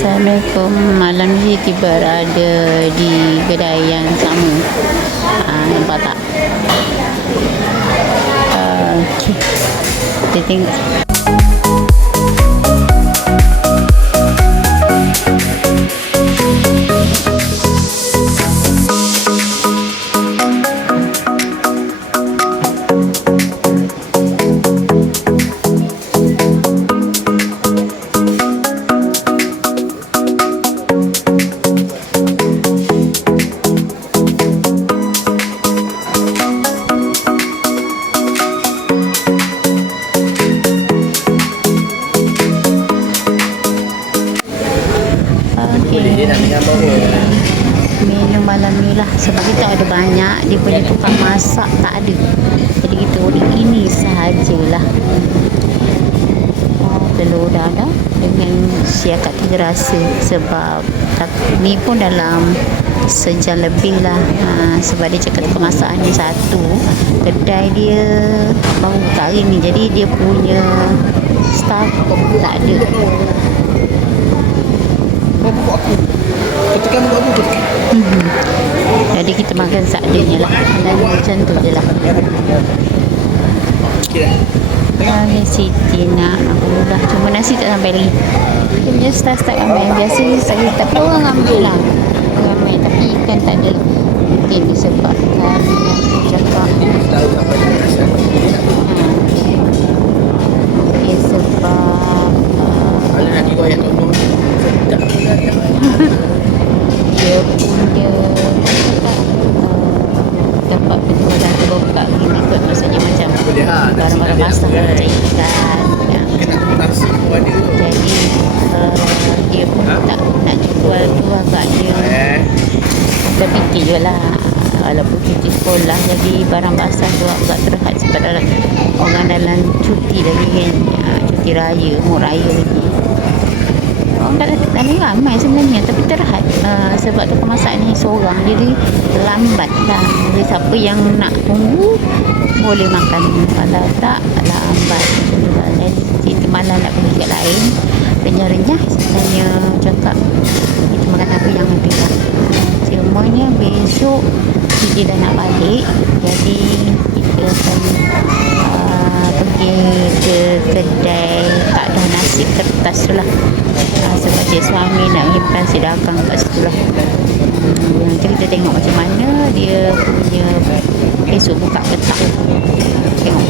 Assalamualaikum. Malam ni kita berada di kedai yang sama. Nampak tak? Okay. Kita tengok. Menu malam ni lah, sebab kita ada banyak, dia punya tukang masak tak ada, jadi kita order ini sahajalah. Telur dadah dengan siakat tiga rasa, sebab ni pun dalam sejam lebih lah. Sebab dia cakap tukang masak ni satu, kedai dia baru buka hari ni, jadi dia punya staff tak ada. Ketika buat apa tu? Jadi kita makan seadanya lah, dan macam tu je lah. Ni Siti nak dah, cuma nasi tak sampai lagi. Dia punya start ramai. Biasa saya tak tahu orang ambil lah, ramai, tapi ikan tak ada. Mungkin disebabkan cakap sebab Kalau nak kira yang tolong sedap dia punya dapat penjualan terbuka ni, ikut maksudnya macam barang-barang masak macam ikan nasi pun ada tu. Jadi dia pun tak nak jual tu agak dia kita fikir je lah, walaupun cuti sekolah, jadi barang basah tu agak terhad sebab orang dalam cuti lagi kan, cuti raya, umur raya lagi. Orang tak ada ramai sebenarnya, tapi terhad sebab tu pemasak ni seorang, jadi lambat lah. Jadi siapa yang nak tunggu boleh makan, kalau tak lambat. Jadi Siti malam nak pergi kat lain, renyah-renyah sebenarnya cakap kita makan apa yang lebih lah. Semuanya besok Siti dah nak balik, jadi kita akan pergi ke kedai tak ada nasi kertas tu lah, sebab cik suami nak himpan si dagang kat situ lah. Nanti kita tengok macam mana dia punya esok buka petang, tengok.